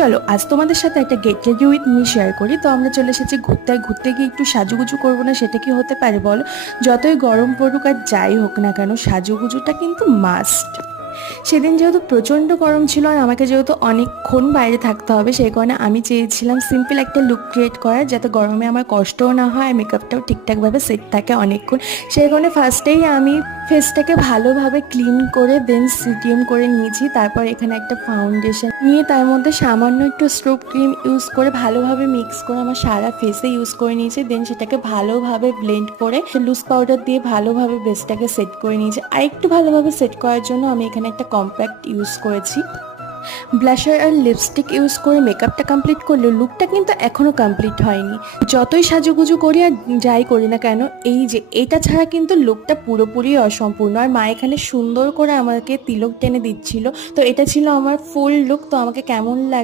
চলো আজ তোমাদের সাথে একটা get ready with me share করি। তো আমরা চলে এসেছি ঘুরতে, আর ঘুরতে গিয়ে একটু সাজুগুজু করবো না সেটা কি হতে পারে বলো? যতই গরম পড়ুক আর যাই হোক না কেন, সাজুগুজুটা কিন্তু মাস্ট। সেদিন যেহেতু প্রচণ্ড গরম ছিল আর আমাকে যেহেতু অনেকক্ষণ বাইরে থাকতে হবে, সেই কারণে আমি চেয়েছিলাম সিম্পল একটা লুক ক্রিয়েট করার, যাতে গরমে আমার কষ্টও না হয় আর মেকআপটাও ঠিকঠাকভাবে সেট থাকে অনেকক্ষণ। সেই কারণে ফার্স্টেই আমি ফেসটাকে ভালোভাবে ক্লিন করে দেন সিটিএম করে নিয়েছি। তারপর এখানে একটা ফাউন্ডেশন নিয়ে তার মধ্যে সামান্য একটু স্ট্রোব ক্রিম ইউজ করে ভালোভাবে মিক্স করে আমার সারা ফেসে ইউজ করে নিয়েছি। দেন সেটাকে ভালোভাবে ব্লেন্ড করে লুজ পাউডার দিয়ে ভালোভাবে বেসটাকে সেট করে নিয়েছি। আর একটু ভালোভাবে সেট করার জন্য আমি এখানে একটা কম্প্যাক্ট ইউজ করেছি। ব্লাশার আর লিপস্টিক ইউজ করে মেকআপটা কমপ্লিট করলেও লুকটা কিন্তু এখনও কমপ্লিট হয়নি। যতই সাজুগুজু করি আর যাই করি না কেন, এই যে এটা ছাড়া কিন্তু লুকটা পুরোপুরি অসম্পূর্ণ। আর মা এখানে সুন্দর করে আমাকে তিলক টেনে দিচ্ছিল। তো এটা ছিল আমার ফুল লুক। তো আমাকে কেমন লাগে